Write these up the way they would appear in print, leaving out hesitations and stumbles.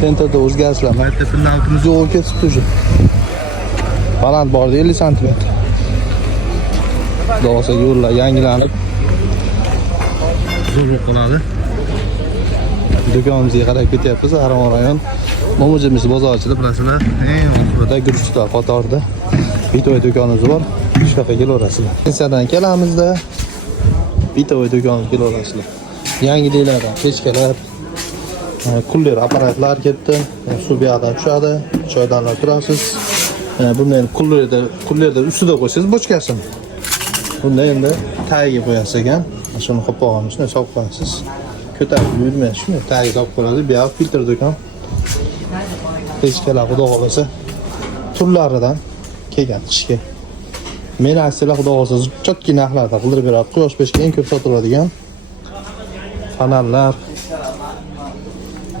Sentrda o'zgarishlar. Maktabning altimiz yo'q ketibdi уже. Baland bordi 50 sm. Xudo yo'llar yangilanib zo'r qoladi. Do'konimizga qarab ketyapmiz. Haramon rayon Mo'mijimiz bozorchida bilasizlar. Eng oxirida guruchlar qatorida bitoy do'konimiz bor. Shu yoqqa kelaverasizlar. Pensiyadan kelamizda bitoy do'konimizga kelaverasizlar. Yangiliklardan kechkalar kuller apparatlar ketdi. Suv buyoqdan tushadi. Choydanlar turasiz. Bunday kullerda ustida qo'ysangiz bochkasini. Bunda endi tagiga qo'yasiz ekan. Shuni qo'yib qo'yamiz, shuni solib qo'yasiz. Ko'tarib yurmaysiz, shuni tagiga solib qo'yadi. Bu yoq filtr do'kon. Kechkalar xudo xolasa turlaridan kelgan qishga. Men asli xudo xolasa chotki narxlarda qildirib beradi. Quyosh peshga eng ko'p sotiladigan fanallar.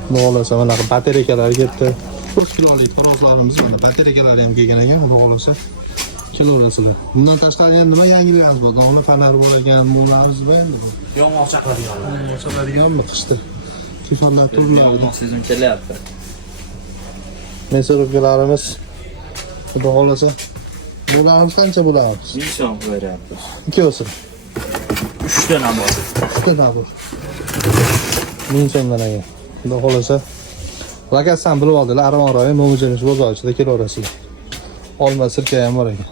Xudo xolasa mana batareykalar ketdi. 1 kilolik parozlarimiz mana batareykalari ham kelgan ekan. Xudo xolasa kelaverasizlar. Bundan tashqari ham nima yangiliklarimiz bor? Dona fanar bor ekan, bunlarimiz bor endi. Yong'oq chaqadiganlar. Yong'oq chaqadiganmi qishda? Telefonlar turlarida Sezim kelyapti. Mesorobkalarimiz xudo xolasa bularimiz qancha bo'lamiz? 1000 so'm beryapti. Ikkosi. 3 dana bor. 3 dana bor. 1000 so'mdan ekan. Xudo xolasa lokasiyadan bilib oldilar. Haramon rayon Mo'mijimiz bozorchida kelaverasizlar. Olma sirka ham bor ekan.